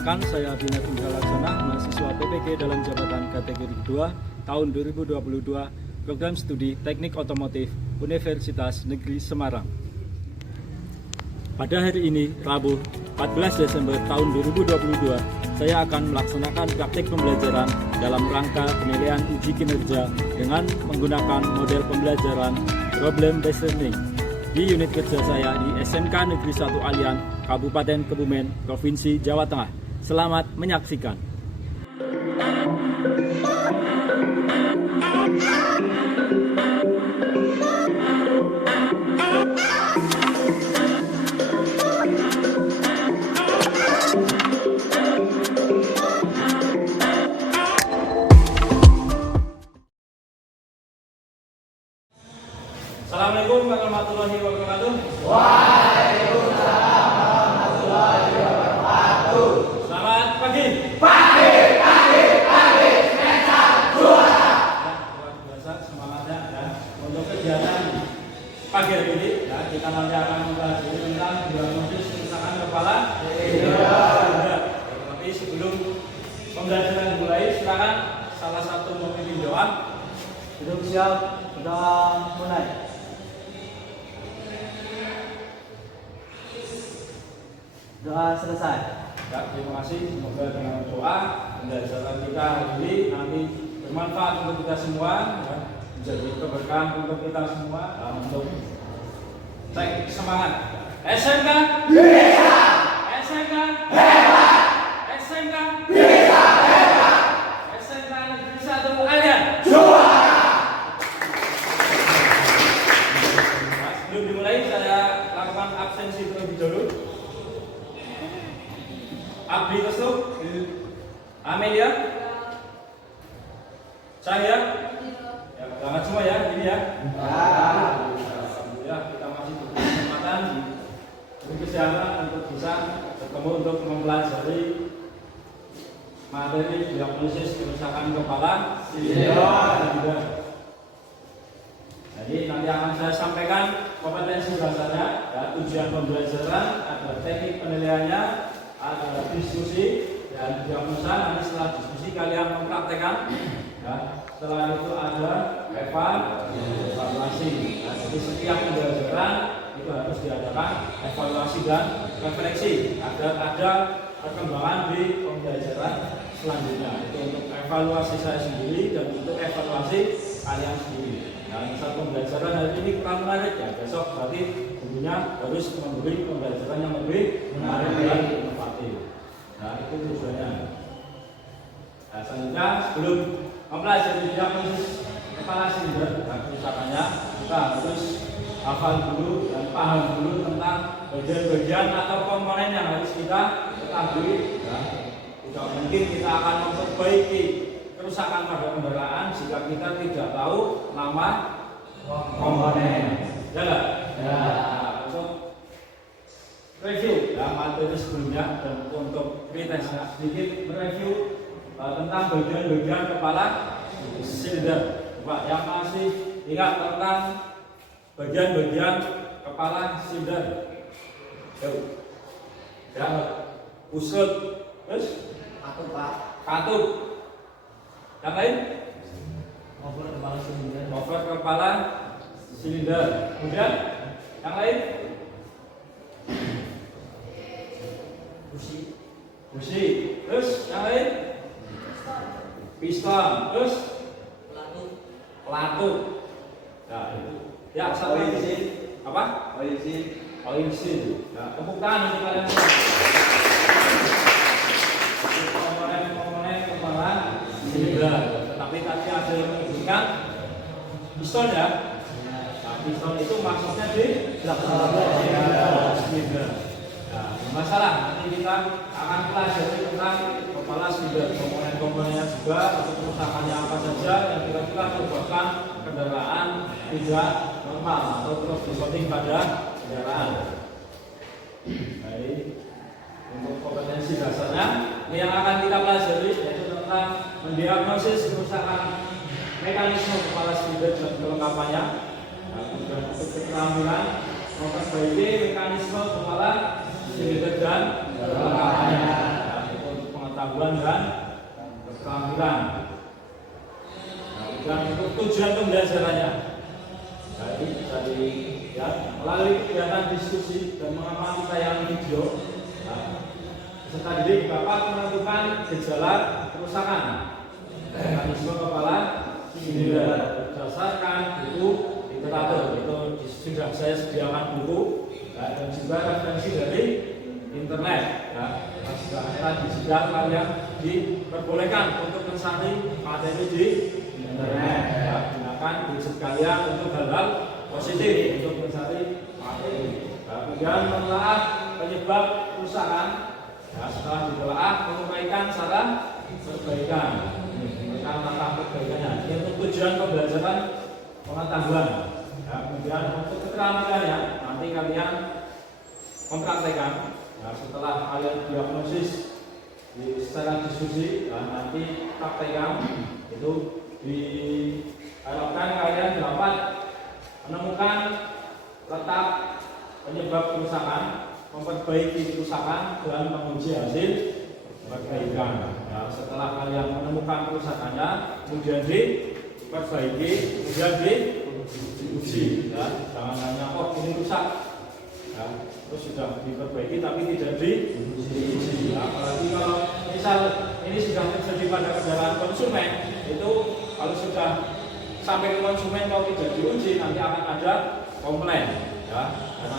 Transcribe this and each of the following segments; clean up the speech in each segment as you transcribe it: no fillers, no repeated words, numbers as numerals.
Perkenalkan, saya Bina Indra Laksana, mahasiswa PPG dalam jabatan kategori kedua tahun 2022, program studi Teknik Otomotif Universitas Negeri Semarang. Pada hari ini, Rabu 14 Desember tahun 2022, saya akan melaksanakan praktik pembelajaran dalam rangka penilaian uji kinerja dengan menggunakan model pembelajaran Problem Based Learning di unit kerja saya di SMK Negeri 1 Alian, Kabupaten Kebumen, Provinsi Jawa Tengah. Selamat menyaksikan. Assalamualaikum warahmatullahi wabarakatuh. Waalaikumsalam warahmatullahi wabarakatuh. Selamat pagi. Pagi. Semester 2. Luar biasa semangatnya ya. Untuk kegiatan pagi hari ini ya, kita nanti akan mempelajari tentang diagnosis kerusakan kepala. Tapi sebelum pembelajaran dimulai, silakan salah satu memimpin doa. Hidup siap, sudah mulai. Doa selesai. Ya, terima kasih. Semoga dengan doa pembelajaran kita hari ini nanti bermanfaat untuk kita semua, ya, menjadi keberkahan untuk kita semua. Untuk cek semangat. SMK Bisa. SMK Hebat. SMK Bisa hebat. SMK Negeri 1 Alian. Juara. Nah, sebelum dimulai saya lakukan absensi terlebih dahulu. Abdi Tesu, Amelia, Cahya, ya, selamat semua ya, ini ya. Alhamdulillah kita masih diberi kesempatan di kesehatan untuk bisa bertemu untuk mempelajari materi diagnosis kerusakan kepala. Jadi nanti akan saya sampaikan kompetensi dasarnya, ya, tujuan pembelajaran, ada teknik penilaiannya, ada diskusi dan diagnosa. Nanti setelah diskusi kalian mempraktekkan, ya. Setelah itu ada evaluasi. Nah, jadi setiap pembelajaran itu harus diadakan evaluasi dan refleksi agar ada perkembangan di pembelajaran selanjutnya. Itu untuk evaluasi saya sendiri dan untuk evaluasi kalian sendiri. Nah, misal pembelajaran hari ini kurang menarik, ya besok berarti tentunya harus memberi pembelajaran yang lebih menarik dan inovatif. Nah, itu tujuannya. Nah, selanjutnya sebelum mempelajari diagnosis kepala silinder dan kerusakannya, kita harus hafal dulu dan paham dulu tentang bagian-bagian atau komponen yang harus kita ketahui. Ya. Tidak mungkin kita akan memperbaiki kerusakan pada kendaraan jika kita tidak tahu nama komponen. Ya nggak? Ya. Nah, untuk review ya materi sebelumnya dan untuk pretesnya sedikit mereview tentang bagian-bagian kepala silinder. Pak yang masih ingat tentang bagian-bagian kepala silinder? Yuk. Ya, usut, terus Aku Pak. katup. Yang lain? Ngobrol kepala silinder. Cover kepala silinder. Kemudian yang lain? Busi. Terus yang lain? Piston. Terus? Pelatut. Nah, itu. Ya, satu lagi. Apa? Oil seal. Nah, tepuk tangan untuk kalian semua. Komponen-komponen kepala silinder. Tetapi tadi ada yang menyebutkan piston ya. Nah, piston itu maksudnya di belakang silinder. Nah, masalah nanti kita akan pelajari tentang kepala silinder, komponen-komponennya juga, atau kerusakannya apa saja yang kira-kira menyebabkan kendaraan tidak normal atau terus dicoating pada kendaraan. Baik, untuk kompetensi dasarnya ini yang akan kita pelajari yaitu tentang mendiagnosis kerusakan mekanisme kepala silinder dan kelengkapannya. Nah, kemudian untuk keterampilan memperbaiki mekanisme kepala silinder dan kelengkapannya. Nah, dapat menentukan gejala kerusakan mekanisme kepala sindiran berdasarkan buku literatur. Itu sudah saya sediakan buku ya, dan juga referensi dari internet ya. Sudah era digital, kalian diperbolehkan untuk mencari materi di internet ya. Gunakan gadget kalian untuk hal-hal positif untuk mencari materi ya. Kemudian menelaah penyebab kerusakan ya, setelah ditelaah mengupayakan cara perbaikan, memberikan langkah perbaikannya. Ini untuk tujuan pembelajaran pengetahuan ya. Kemudian untuk keterampilannya nanti kalian mempraktekkan ya, setelah kalian diagnosis secara diskusi ya, nanti praktekkan itu diharapkan kalian dapat menemukan letak penyebab kerusakan, memperbaiki kerusakan dan menguji hasil perbaikan. Ya, setelah kalian menemukan kerusakannya, kemudian diperbaiki, kemudian diuji. Ya, jangan hanya ini rusak, ya, terus sudah diperbaiki tapi tidak diuji. Ya, apalagi kalau misal ini sudah terjadi pada kendaraan konsumen, itu kalau sudah sampai ke konsumen kalau tidak diuji nanti akan ada komplain. Ya, karena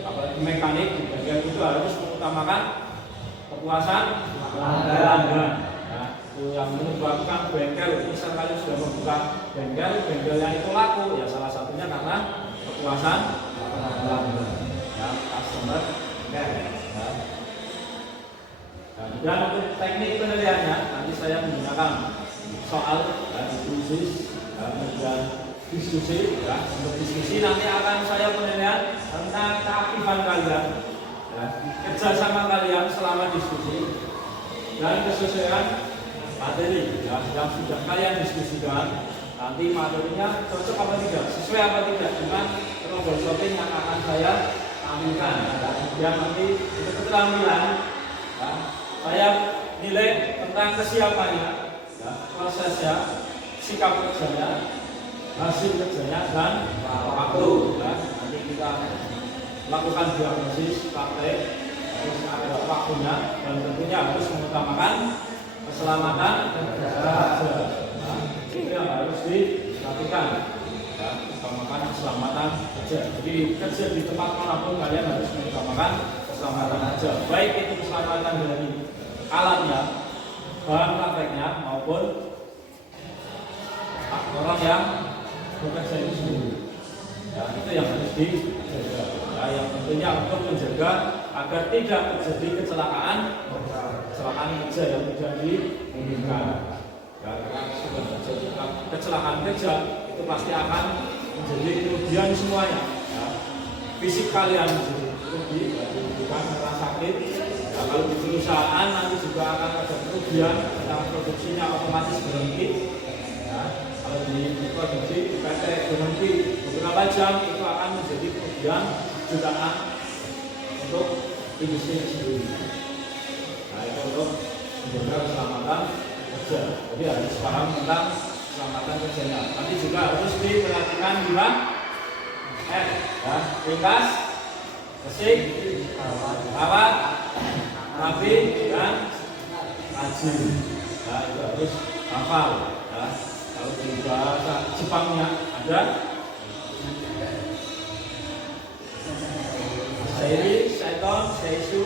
apalagi mekanik di bagian itu harus mengutamakan kepuasan pelanggan. Nah, itu yang menyebabkan bengkel, misal kalian sudah membuka bengkelnya itu laku, ya salah satunya karena kepuasan pelanggan, ya, customer care. Ya. Dan untuk teknik penilaiannya nanti saya menggunakan soal dan diskusi, kemudian diskusi ya. Untuk diskusi nanti akan saya penilaian tentang keaktifan kalian ya, kerjasama kalian selama diskusi dan kesesuaian materi ya, yang sudah kalian diskusikan. Nanti materinya cocok apa tidak, sesuai apa tidak dengan problem solving yang akan saya tampilkan ya. Kemudian nanti untuk keterampilan ya, saya nilai tentang kesiapannya ya, prosesnya, sikap kerjanya, hasil kerjanya dan waktu ya. Nanti kita lakukan diagnosis praktek, harus ada waktunya dan tentunya harus mengutamakan keselamatan kerja. Nah, itu yang harus dilakukan ya, mengutamakan keselamatan kerja. Jadi kerja di tempat manapun kalian harus mengutamakan keselamatan kerja, baik itu keselamatan dari alatnya, bahan prakteknya maupun orang yang bekerja itu sendiri. Ya, itu yang harus dijaga. Ya, yang tentunya untuk menjaga agar tidak terjadi kecelakaan kerja yang tidak diinginkan. Ya, karena sudah terjadi kecelakaan kerja itu pasti akan menjadi kerugian semuanya. Ya, fisik kalian menjadi rugi, bukan karena sakit. Ya, kalau di perusahaan nanti juga akan ada kerugian, karena produksinya otomatis berhenti. Ya, kalau di produksi PT berhenti beberapa jam itu akan menjadi kerugian jutaan untuk industri sendiri. Nah, itu untuk menjaga keselamatan kerja. Jadi harus paham tentang keselamatan kerjanya. Nanti juga harus diperhatikan 5 R ya, ringkas, resik, rawat, rapi, dan rajin. Ya, itu harus hafal. Ya. Kalau di bahasa Jepangnya ada Seiri, Seiton, Seisu,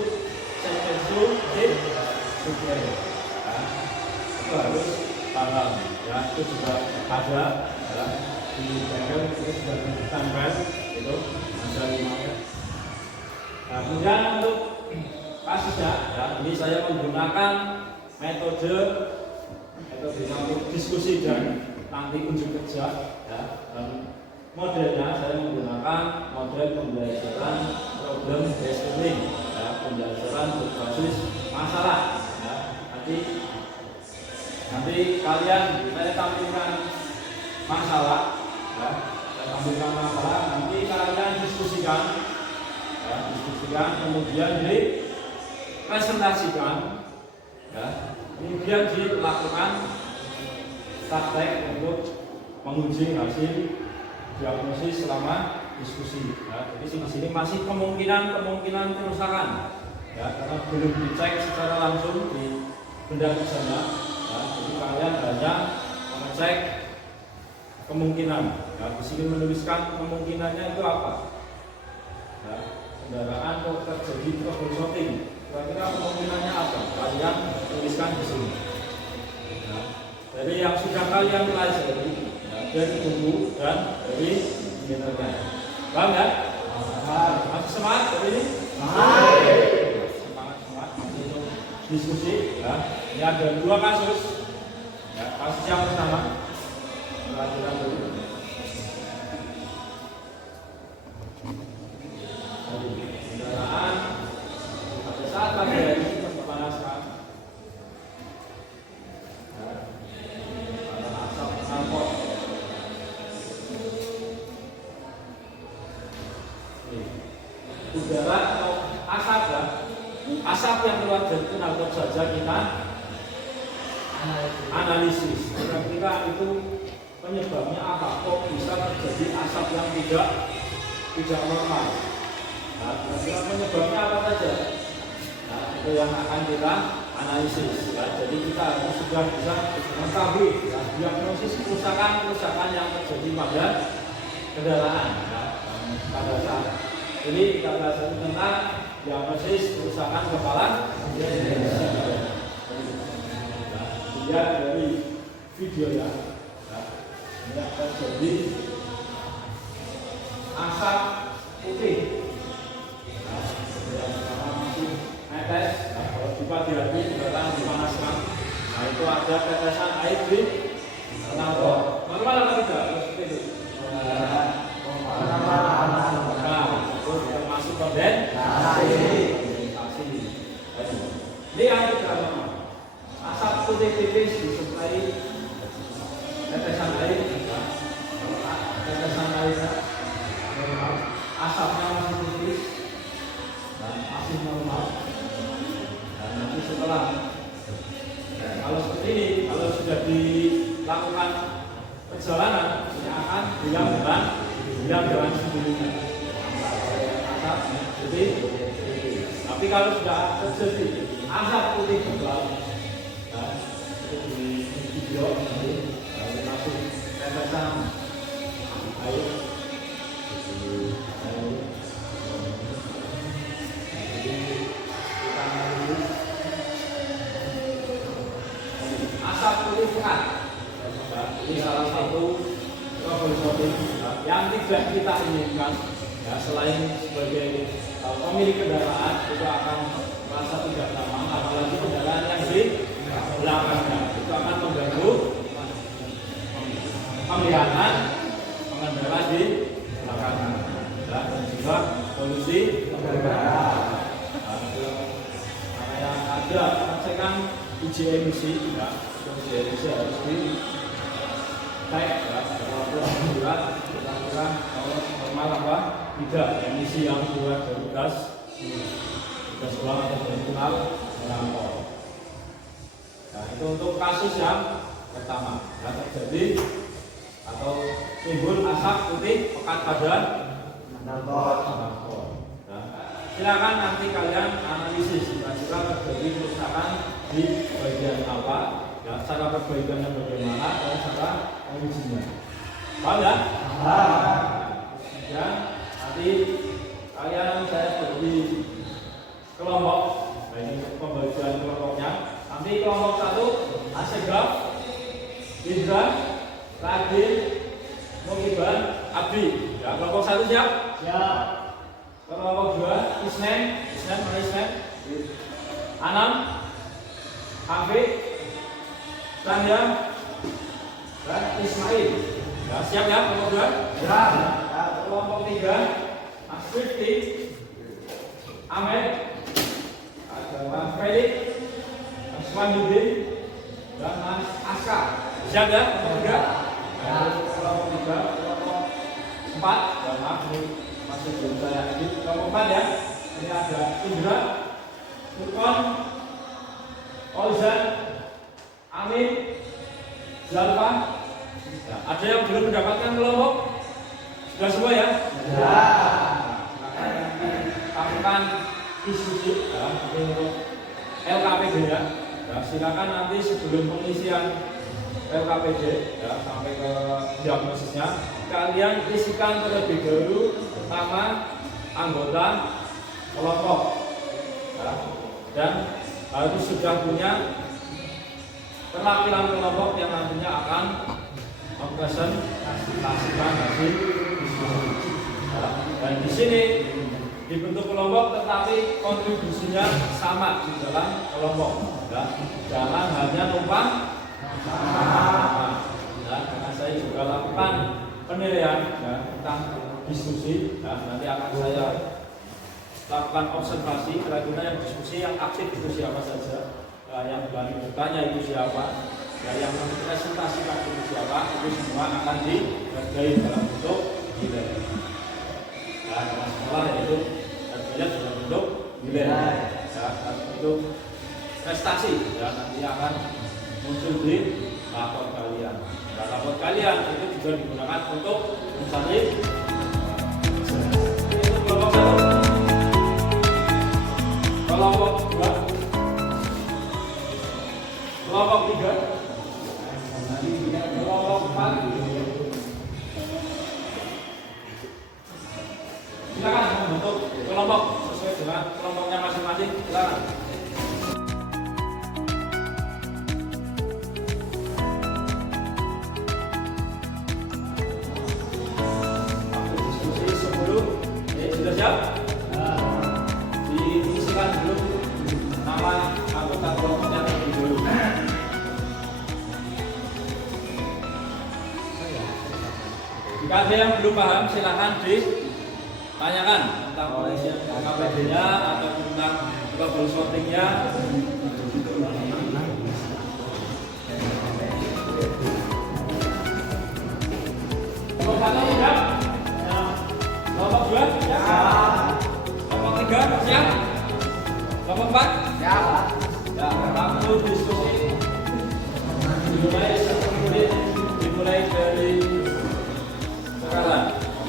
Seitetsu, Suke. Itu harus paham. Ya, itu juga ada ya, di bengkel itu sudah ditambah itu ada 5. Nah, kemudian untuk kasusnya, ya, ini saya menggunakan metode untuk diskusi dan nanti unjuk kerja. Ya, dan modelnya saya menggunakan model pembelajaran problem based learning, ya, pembelajaran berbasis masalah. Ya, nanti kalian saya tampilkan masalah, ya, nanti kalian diskusikan, ya, kemudian dipresentasikan, ya, kemudian dilakukan praktek untuk menguji hasil diagnosis selama diskusi. Ya, jadi di sini masih kemungkinan kerusakan, ya, karena belum dicek secara langsung benda kerjanya. Ya, jadi kalian hanya mengecek kemungkinan. Ya, di sini menuliskan kemungkinannya itu apa? Ya, kendaraan kok terjadi troubleshooting. Kira-kira kemungkinannya apa? Kalian tuliskan di sini. Ya, dari yang sudah kalian pelajari, ya, dari buku dan dari internet. Paham ya? Masih semangat dari ini? Semangat untuk diskusi. Ya. Ini ada 2 kasus. Ya, kasus yang pertama, pelajaran dulu. Kendaraan pada saat pagi hari terpanaskan. Ya, karena asap knalpot. Udara atau asap ya, asap yang keluar dari knalpot saja kita analisis. Kira-kira itu penyebabnya apa? Kok bisa terjadi asap yang tidak normal? Nah, kira-kira penyebabnya apa saja? Nah, itu yang akan kita analisis. Ya. Jadi kita sudah bisa mengetahui ya, diagnosis kerusakan yang terjadi pada kendaraan. Ya. Pada saat ini kita belajar tentang diagnosis kerusakan kepala. Lihat dari video ya, tidak terjadi asap putih. Masih netes. Kalau di pagi hari kendaraan dipanaskan, nah itu ada tetesan air di knalpot. Normal atau tidak? Seperti itu. Termasuk kondensasi. Ini yang tidak normal. Asap putih tipis disertai tetesan air. Tetesan airnya asapnya masih tipis dan masih normal. Dan nanti setelah kalau seperti ini, kalau sudah dilakukan perjalanan, ini akan hilang dengan sendirinya. Asap putih. Tapi kalau sudah terjadi asap putih tebal, di video ini masuk tetesan air. Asap putih pekat. Ini salah satu troubleshooting yang tidak kita inginkan. Ya, selain sebagai pemilik kendaraan itu akan merasa tidak nyaman, apalagi kendaraan yang di belakangnya itu akan mengganggu penglihatan pengendara di belakangnya, dan juga polusi udara. Makanya ada pengecekan uji emisi, ya, uji emisi harus dicek, ya, kalau berat kira-kira normal apa tidak emisi yang keluar dari gas buang atau dari knalpot. Nah, itu untuk kasus yang pertama yang terjadi atau timbul asap putih pekat pada knalpot. Nah, silakan nanti kalian analisis jika terjadi kerusakan di bagian apa, ya, cara perbaikannya bagaimana dan cara mengujinya. Paham ya? Ya, nanti kalian saya beri kelompok. Nah, ini pembagian kelompoknya. Nanti kelompok 1 Asegaf, Indra, Radin, Mukiban, Abdi. Ya, kelompok 1 siap? Siap. Kelompok 2 Isnen, mana Isnen? Anam, Hafid, Cahya, dan Ismail. Ya, siap ya kelompok 2? Siap. Kelompok 3 Mas Rifki, Ahmed, ada Mas Felix, Mas Wandudin, dan Mas Aska. Siap ya kelompok 3? Kelompok 3, kelompok 4, dan maaf ini masih belum saya edit. Kelompok 4 ya, ini ada Indra, Furqon, Ozan, Amin, Zalfa. Ya, ada yang belum mendapatkan kelompok? Sudah semua ya? Ya. Lakukan diskusi ya, untuk LKPD ya. Ya, silakan nanti sebelum pengisian LKPD ya, sampai ke diagnosisnya, kalian isikan terlebih dahulu nama anggota kelompok ya, dan harus sudah punya perwakilan kelompok yang nantinya akan mempresentasikan hasil diskusi. Ya, dan di sini dibentuk kelompok tetapi kontribusinya sama di dalam kelompok. Ya, jangan hanya numpang ya, karena saya juga lakukan penilaian ya, tentang diskusi. Ya, nanti akan saya lakukan observasi kira-kira yang diskusi yang aktif itu siapa saja, yang berani bertanya itu siapa, ya, yang mempresentasikan itu siapa, itu semua akan dihargai dalam bentuk nilai. Ya, dengan sekolah yaitu harganya dalam bentuk nilai. Ya, bentuk prestasi ya, nanti akan muncul di rapor kalian. Nah, rapor kalian itu juga digunakan untuk mencari itu kelompok satu, kelompok dua, kelompok tiga, kelompok empat. Silakan membentuk kelompok sesuai dengan kelompoknya masing-masing. Silakan. Sudah siap? Diisikan dulu nama anggota kelompoknya terlebih dulu. Jika ada yang belum paham, silakan ditanyakan tentang pengisian KPD-nya atau tentang global sorting-nya. Kelompok satu siap? Kelompok dua siap? Kelompok tiga siap? Kelompok empat siap? Ya, waktu diskusi dimulai dari sekarang.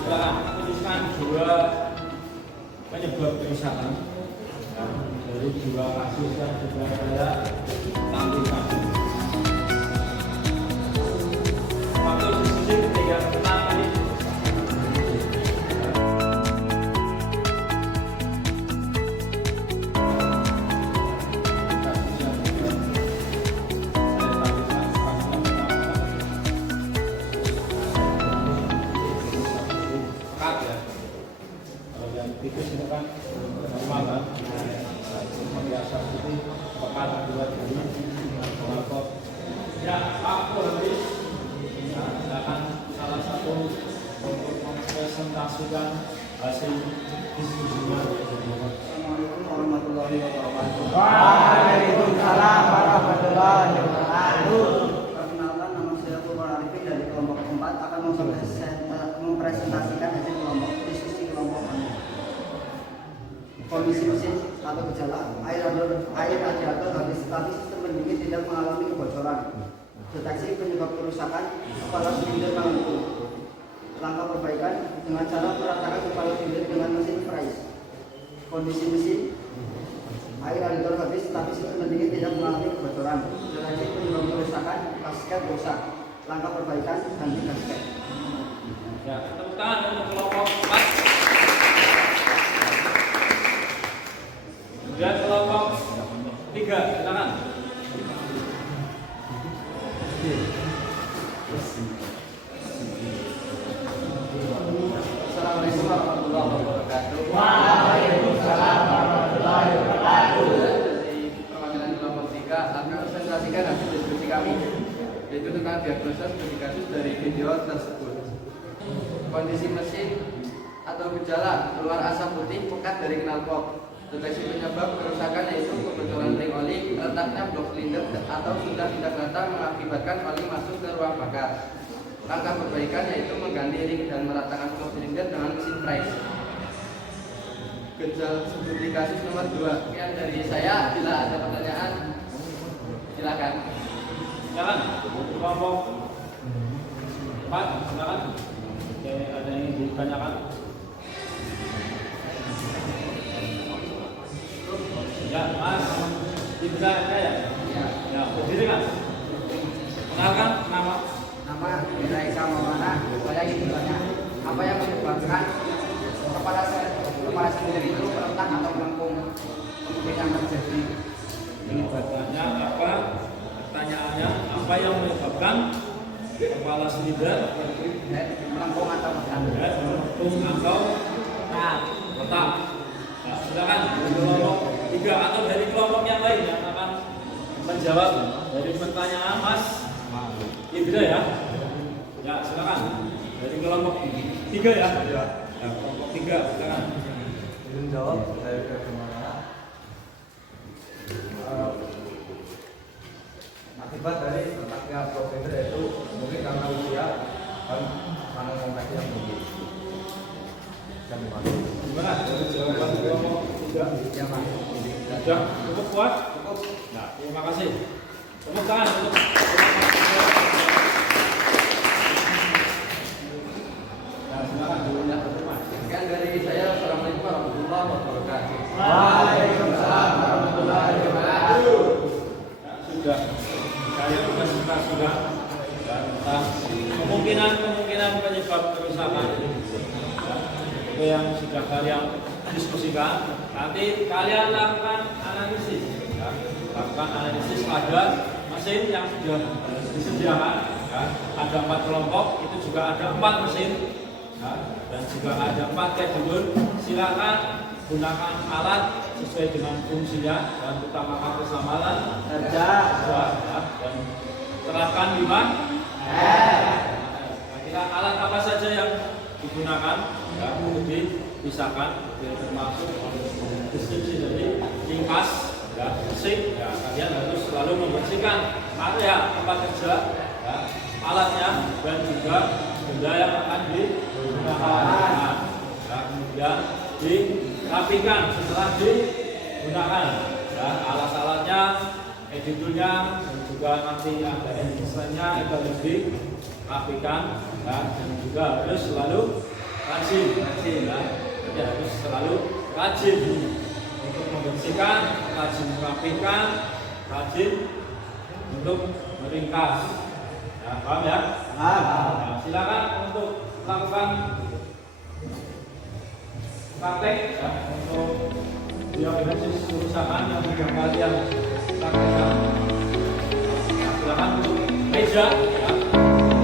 Silakan tuliskan dua penyebab kerusakan ya, dari dua kasus yang sudah saya tampilkan. Waktu diskusi ketiga tentang ini. Tipis itu kan normal kan, biasa itu pekan 2 hari melapor. Ya, aku habis. Nah, silakan salah satu untuk mempresentasikan hasil diskusinya. Assalamualaikum warahmatullahi wabarakatuh. Waalaikumsalam warahmatullahi wabarakatuh. Perkenalkan, nama saya Purwan Arifin dari kelompok 4 akan mempresentasikan hasil kelompok diskusi kelompok kami. Kondisi mesin atau gejala air radiator habis tapi sistem pendingin tidak mengalami kebocoran. Deteksi penyebab kerusakan kepala silinder mengantuk. Langkah perbaikan dengan cara meratakan kepala silinder dengan mesin Price. Kondisi mesin air radiator habis tapi sistem pendingin tidak mengalami kebocoran. Deteksi penyebab kerusakan gasket rusak. Langkah perbaikan ganti gasket. Ya, tepuk tangan untuk kelompok 4. Kemudian kelompok 3, silakan. Assalamualaikum warahmatullahi wabarakatuh. Waalaikumsalam warahmatullahi wabarakatuh. Dari perwakilan kelompok 3 akan presentasikan hasil diskusi kami, yaitu tentang diagnosa studi kasus dari video tersebut. Kondisi mesin atau gejala keluar asap putih pekat dari knalpot. Deteksi penyebab kerusakan yaitu kebocoran ring oli, letaknya blok silinder atau sudah tidak rata mengakibatkan oli masuk ke ruang bakar. Langkah perbaikan yaitu mengganti ring dan meratakan blok silinder dengan mesin Price. Gejala studi kasus nomor 2. Sekian dari saya. Bila ada pertanyaan, silakan. Silakan. Kelompok 4, silakan. Oke, ada yang ditanyakan? Ya, Mas, bisa saya? Ya. apa yang menyebabkan kepala sendiri itu meretak atau melengkung, kemudian yang terjadi. Ini pertanyaannya apa? Pertanyaannya apa yang menyebabkan kepala silinder Melengkung atau meretak? melengkung atau retak? Nah, silakan dari kelompok 3 atau dari kelompok yang lain yang akan menjawab dari pertanyaan Mas Indra ya. Ya, silakan. Dari kelompok 3 ya. Ya, kelompok 3 silakan. Belum jawab dari bagaimana akibat dari retaknya provider itu mungkin karena usia dan karena kompleks yang tinggi. Dan Gimana? Dari jawaban kelompok 3? Ya, Pak. Sudah cukup puas? Cukup. Nah, terima kasih. Tepuk tangan untuk Nah, silakan dulu ya, Mas. Sekian dari saya. Assalamualaikum warahmatullahi wabarakatuh. Waalaikumsalam warahmatullahi wabarakatuh. Ya, sudah. Kalian kita sudah ya, tentang kemungkinan penyebab kerusakan ya, itu yang sudah kalian diskusikan. Nanti kalian lakukan analisis ya, lakukan analisis pada mesin yang sudah disediakan ya. Ada 4 kelompok, itu juga ada 4 mesin ya, dan juga ada 4 kabel. Silakan gunakan alat sesuai dengan fungsinya dan utamakan keselamatan Kerja. ya, dan terapkan 5 kira alat apa saja yang digunakan ya, untuk dipisahkan ya, termasuk deskripsi dari ringkas ya, bersih ya, kalian harus selalu membersihkan area tempat kerja ya, alatnya dan juga benda yang akan digunakan ya, kemudian dirapikan setelah digunakan ya, alat-alatnya, editornya dan juga nanti ada editornya itu harus dirapikan ya, dan juga harus selalu rajin ya, jadi harus selalu rajin untuk membersihkan, rajin merapikan, rajin untuk meringkas ya, paham ya? Nah, silakan untuk lakukan praktek ya, untuk diagnosis kerusakan yang sudah kalian praktekkan. Silakan untuk meja ya,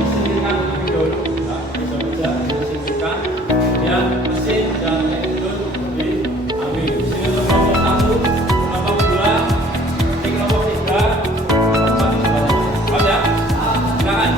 disingkirkan terlebih dahulu ya, meja disingkirkan, kemudian mesin dan editor diambil. Di sini untuk kelompok 1, kelompok 2, di kelompok 3, kelompok 4, paham ya? Silakan.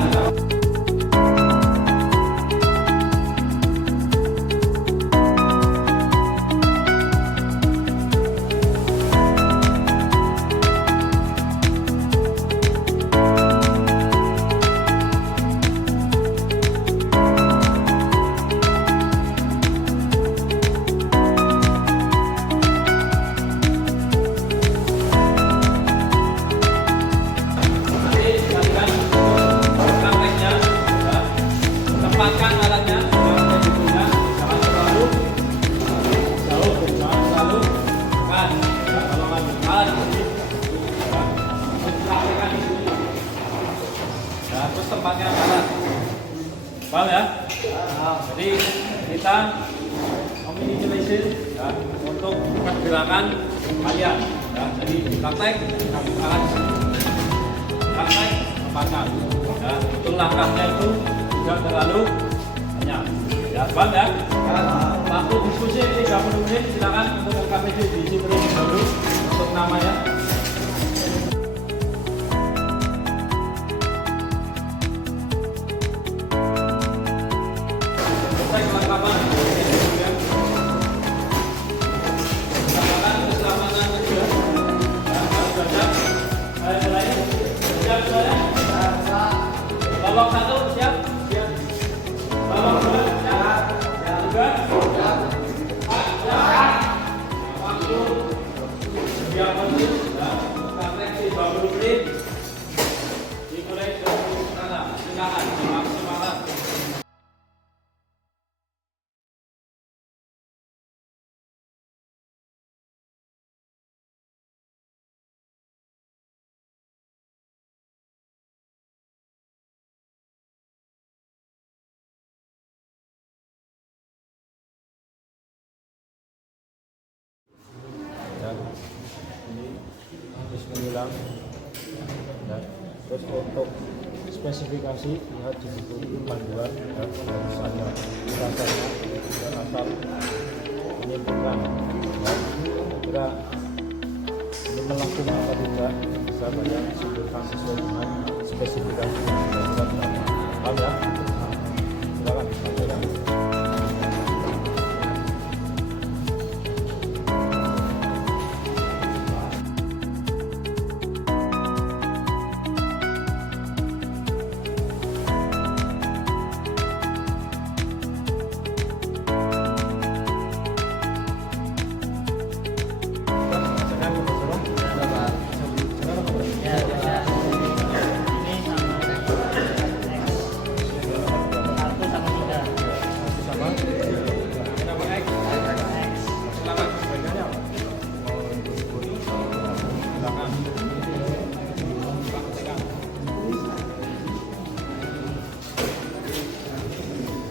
Tempatkan alatnya, jangan editornya, jangan terlalu jauh, jangan terlalu dekat. Ya, kalau ngambil alat ini, ya, dipraktekkan di sini. Ya, terus tempatnya alat. Paham ya? Jadi kita meminimalisir ya, untuk pergerakan kalian. Ya, jadi praktek ngambil alat di sini. Praktek tempatkan. Ya, itu langkahnya itu tidak terlalu banyak. Ya, paham ya? Waktu diskusi 30 menit, silakan untuk KPD diisi terlebih dahulu untuk namanya. Saya kelengkapan keselamatan kerja. Ya, harus ada. Ayo mulai. Siap semuanya? Kelompok 1 siap? Siap. Kelompok 2 siap? Tiga? Siap. 4 siap. Waktu siap mesin ya, praktek 30 menit dimulai dari sana. Silakan dimaksimalkan. Terus untuk spesifikasi lihat di buku panduan dan tulisannya dasarnya dan asal menyimpulkan ya, kira ini melengkapi atau tidak bisa banyak disimpulkan sesuai dengan spesifikasi yang sudah kita paham ya. Silakan sampaikan.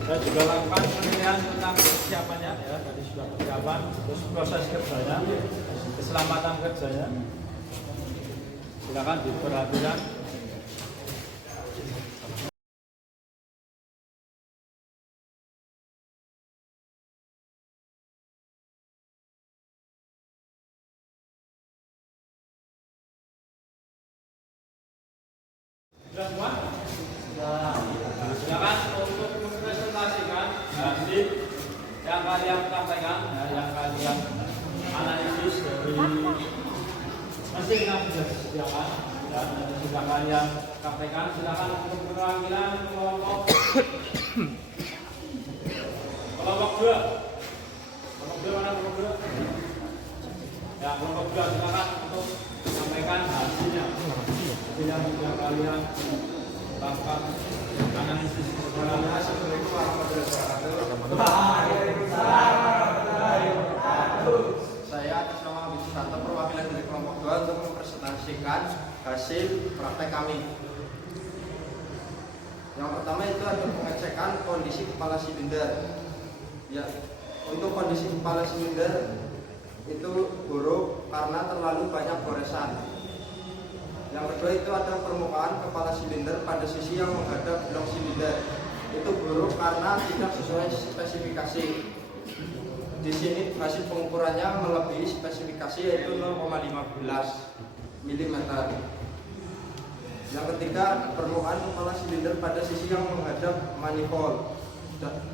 Saya juga lakukan penilaian tentang persiapannya ya, tadi sudah persiapan, terus proses kerjanya, keselamatan kerjanya. Silakan diperhatikan. Sudah semua? Silakan untuk mempresentasikan hasil yang kalian sampaikan, ya, yang kalian analisis dari mesin yang sudah disediakan dan sudah kalian sampaikan. Silakan untuk perwakilan kelompok kelompok 2. Kelompok 2 mana kelompok 2? Ya, kelompok 2 silakan untuk sampaikan hasilnya. Hasil yang sudah kalian lakukan analisis. Assalamualaikum warahmatullahi wabarakatuh. Saya atas nama Abid Susanto, perwakilan dari kelompok 2 untuk mempresentasikan hasil praktek kami. Yang pertama itu adalah pengecekan kondisi kepala silinder. Ya, untuk kondisi kepala silinder itu buruk karena terlalu banyak goresan. Yang kedua itu ada permukaan kepala silinder pada sisi yang menghadap blok silinder. Itu buruk karena tidak sesuai spesifikasi. Di sini hasil pengukurannya melebihi spesifikasi yaitu 0,15 mm. Yang ketiga, permukaan kepala silinder pada sisi yang menghadap manifold.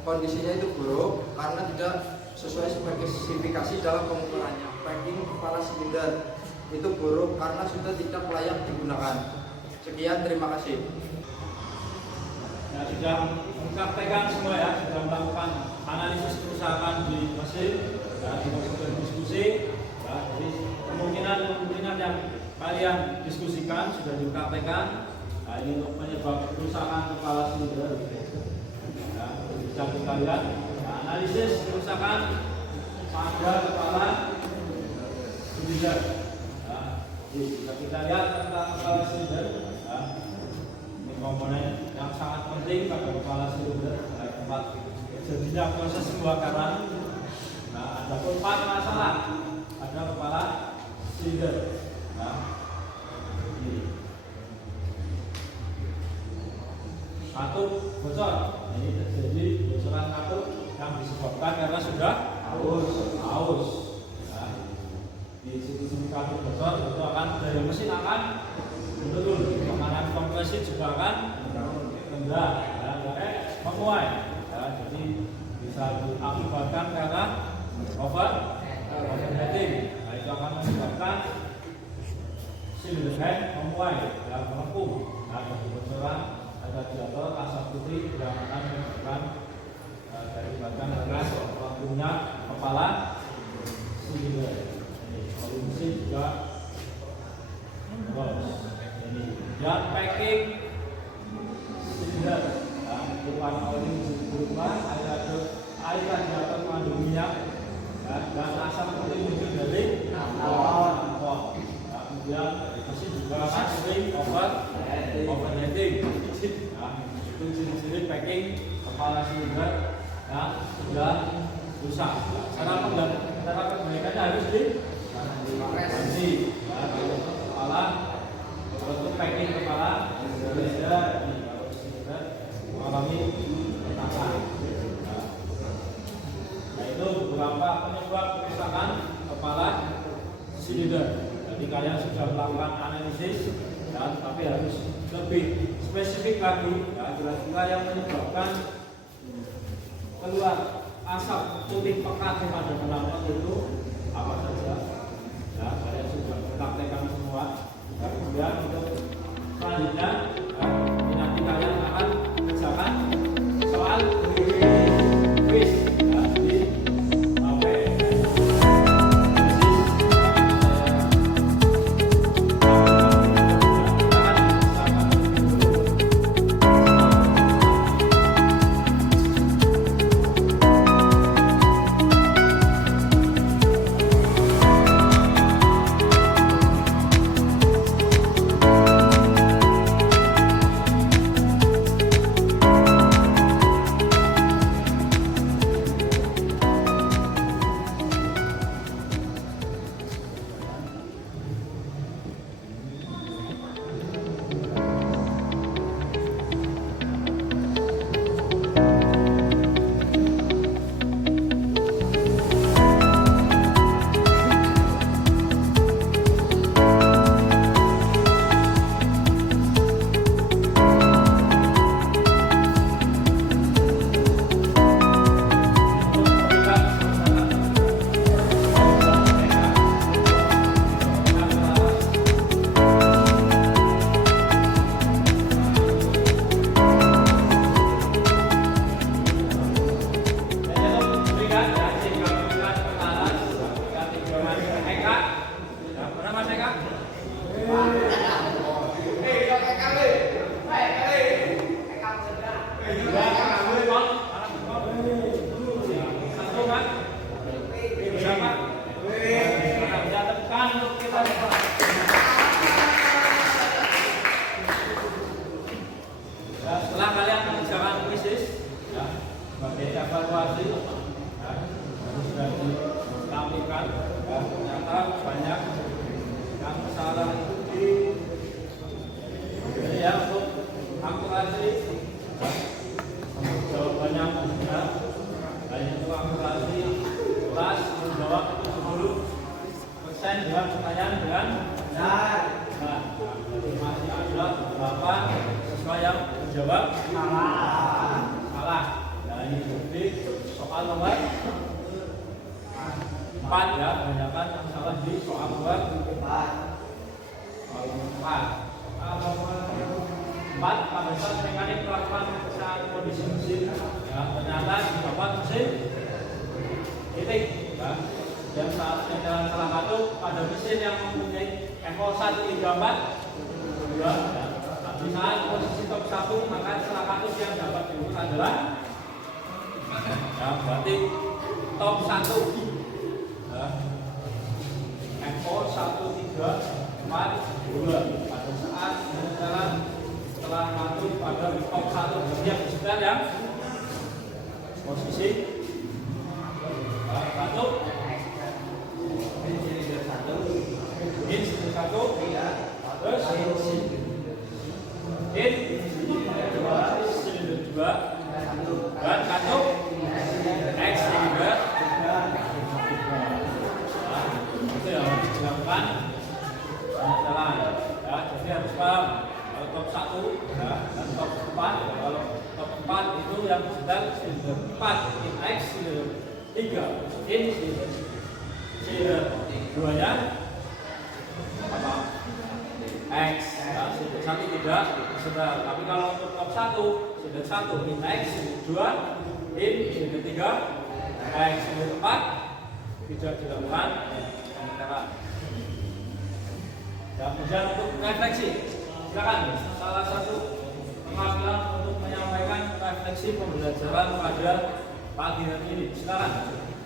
Kondisinya itu buruk karena tidak sesuai spesifikasi dalam pengukurannya. Packing kepala silinder itu buruk karena sudah tidak layak digunakan. Sekian, terima kasih. Ya, sudah mempraktekkan semua ya, sudah melakukan analisis kerusakan di mesin, ya, sudah diskusi, ya, jadi kemungkinan yang kalian diskusikan sudah dipraktekkan. Nah, ini untuk penyebab kerusakan kepala silinder. Ya, bisa kita lihat, ya, analisis kerusakan pada kepala silinder. Bisa kita lihat tentang kepala silinder. Ya, ini komponen yang sangat penting pada kepala silinder, tempat terjadinya proses pembakaran. Nah, ada 4 masalah pada kepala silinder. Nah, ini. 1, bocor. Ini terjadi bocoran katup yang disebabkan karena sudah haus. Di sisi katup bocor itu akan dari mesin akan menurun, tekanan kompresi juga akan rendah, ya, menguai, ya, jadi bisa diakibatkan karena overheating. Nah, itu akan menyebabkan silinder head menguai, ya, melengkung. Nah, kebocoran radiator asap putih yang akan menyebabkan diakibatkan dengan melengkungnya kepala silinder. Mesin juga ini dan packing silinder, bukan oli berubah, air radiator mengandung minyak, dan asap putih muncul dari kompor. Kemudian mesin juga akan sering overheating. Itu ciri-ciri packing kepala silinder yang sudah rusak. Cara perbaikannya harus diganti kepala, bentuk packing kepala tapi harus lebih spesifik lagi ya, kira-kira yang menyebabkan keluar asap putih pekat pada knalpot itu apa saja ya, kalian sudah praktekkan semua ya, kemudian untuk selanjutnya ya, nanti kalian akan kerjakan soal quiz ya, di HP. Setelah kalian mengerjakan kuisis ya, sebagai evaluasi ya, sudah ditampilkan ya, ternyata banyak yang salah itu jadi ya, untuk akurasi ya, jawabannya benar banyak untuk akurasi kelas menjawab itu 10% dengan pertanyaan dengan benar. Nah, jadi masih ada beberapa siswa yang menjawab salah. Nah, ini jadi soal nomor 4 ya, kebanyakan yang salah di soal nomor 4. Soal nomor 4 pada saat mekanik melakukan saat kondisi mesin ya, ternyata didapat mesin titik ya. Dan saat jalan salah satu pada mesin yang mempunyai Evo 134 ya. Di saat posisi top 1 maka salah satu yang dapat diukur adalah ya, berarti top 1 ya. Evo 134 pada saat jalan setelah masuk pada top 1 yang disebutkan yang posisi satu in satu terus in silinder 2 dan katup X silinder itu yang harus dilakukan jalan ya, jadi harus paham kalau top 1 ya, dan top 4 kalau top 4 itu yang sedang silinder 4 in X silinder 3 in silinder 2 nya apa X ya, silinder 1 tidak sedang, tapi kalau untuk top 1 silinder 1 in X silinder 2 in silinder 3 X silinder 4 tidak dilakukan pengeteran. Dan kemudian untuk refleksi, silakan salah satu pengambilan untuk menyampaikan refleksi pembelajaran pada pagi hari ini. Silakan,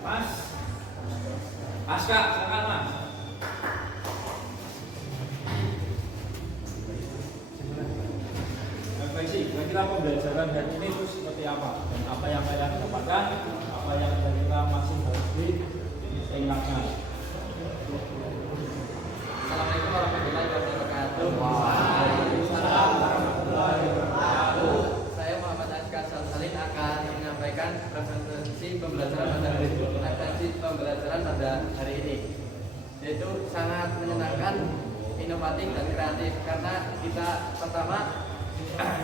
Mas Aska, silakan Mas. Refleksi, kira-kira pembelajaran hari ini itu seperti apa dan apa yang kalian dapatkan, apa yang kira-kira masih harus diingatkan. Assalamualaikum warahmatullahi wabarakatuh. Waalaikumsalam warahmatullahi wabarakatuh. Saya Muhammad Aska Salsalin akan menyampaikan referensi pembelajaran pada hari ini, yaitu sangat menyenangkan, inovatif dan kreatif karena kita pertama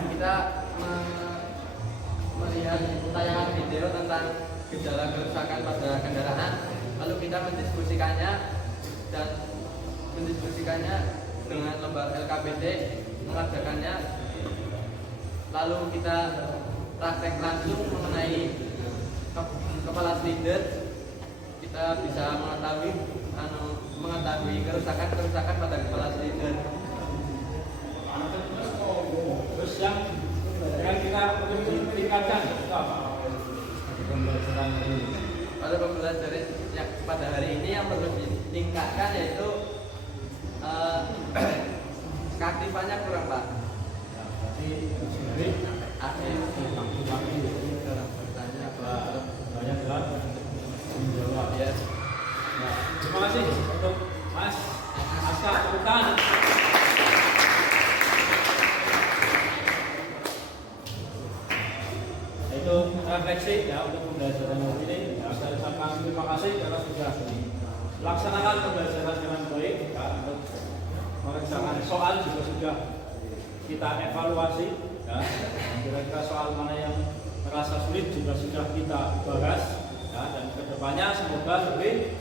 kita melihat tayangan video tentang gejala kerusakan pada kendaraan, lalu kita mendiskusikannya dengan lembaga LKPD, mengerjakannya, lalu kita praktek langsung mengenai kepala silinder. Kita bisa mengetahui kerusakan pada kepala silinder. Terus yang kita perlu ditingkatkan itu apa? Pembelajaran ini. Pada pembelajaran yang pada hari ini yang perlu ditingkatkan yaitu keaktifannya kurang, Pak. Ya, berarti sebenarnya Aktif dalam bertanya banyak dalam menjawab. ya. Nah, terima kasih untuk Mas Aska Rutan. Itu refleksi ya untuk pembelajaran ini. Ya, saya ucapkan terima kasih karena sudah melaksanakan pembelajaran dengan baik. Ya, untuk mengerjakan soal juga sudah kita evaluasi. Ya, kira-kira soal mana yang merasa sulit juga sudah kita bahas. Ya, dan kedepannya semoga lebih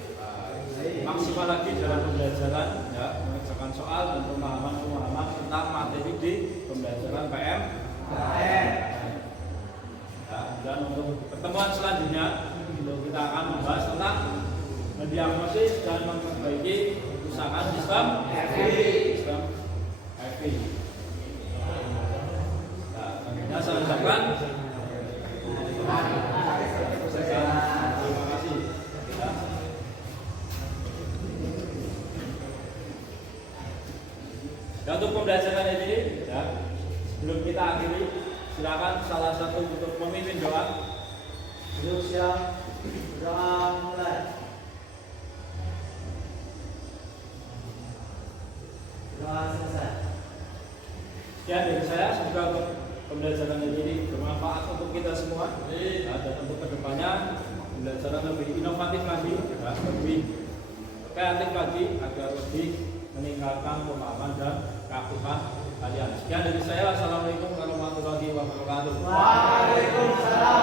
maksimal lagi dalam pembelajaran, ya, mengerjakan soal dan pemahaman tentang materi di pembelajaran PM. Dan untuk pertemuan selanjutnya kita akan membahas tentang mendiagnosis dan memperbaiki kerusakan sistem FV. Nah, saya ucapkan terima kasih. Dan untuk pembelajaran ini, ya, sebelum kita akhiri, silakan salah satu untuk memimpin doa. Yuk siap, doa mulai. Doa selesai. Sekian dari saya, semoga untuk pembelajaran ini bermanfaat untuk kita semua. Nah, dan untuk kedepannya pembelajaran lebih inovatif lagi, ya, lebih kreatif lagi agar lebih meningkatkan pemahaman dan keaktifan kalian. Sekian dari saya. Assalamualaikum warahmatullahi wabarakatuh. Waalaikumsalam.